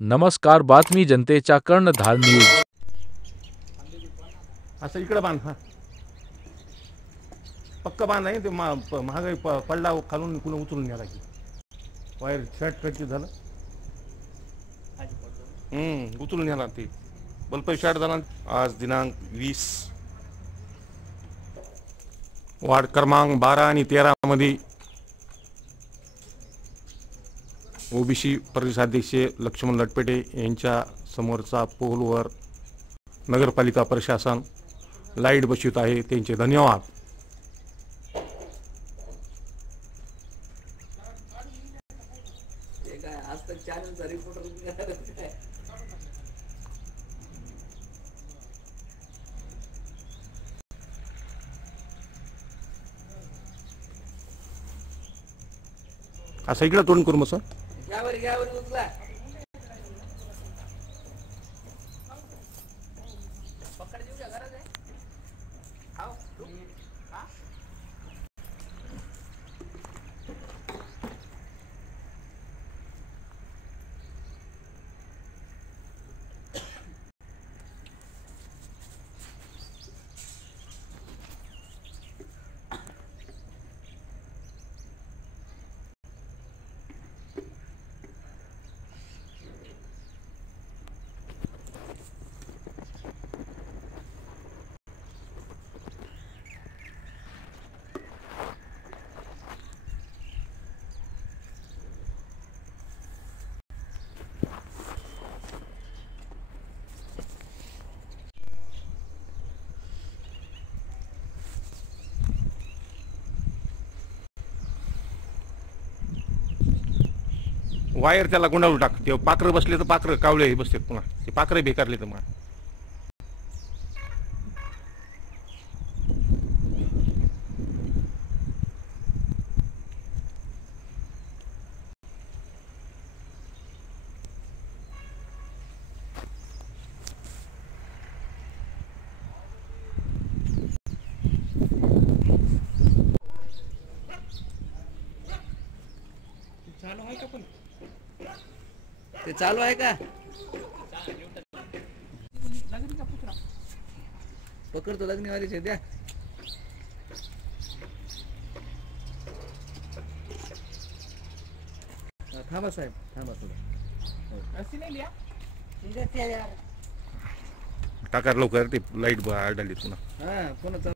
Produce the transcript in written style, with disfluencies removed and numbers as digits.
नमस्कार, बातमी जनतेच्या कर्णधार न्यूज. असं इकडे बांध. हा पक्का बांध नाही ते महागाई पडला खालून कुणी उचलून न्याला की वायर शर्ट कच्ची झालं. उचलून न्याला ते बल्ब शॉर्ट झाला. आज दिनांक 20 वार्ड क्रमांक 12 आणि 13 मध्ये ओबीसी प्रदेशाध्यक्ष लक्ष्मण लटपेटे यांच्या समोरचा पोलवर नगरपालिका प्रशासन लाईट बसवित आहे. त्यांचे धन्यवाद. असं इकडे तोंड करू मग उचला. वायर त्याला गुंडाळून टाक. ते पाखरं बसले तर पाखरं कावळे बसतात पुन्हा ते पाखरं बेकारले तर मग ते चालू आहे का? पकडतो लग्नवालीचे द्या. थांबा साहेब, थांबा थोडं. टाका लवकर ते लाईट आढळली पुन्हा. हा पुन्हा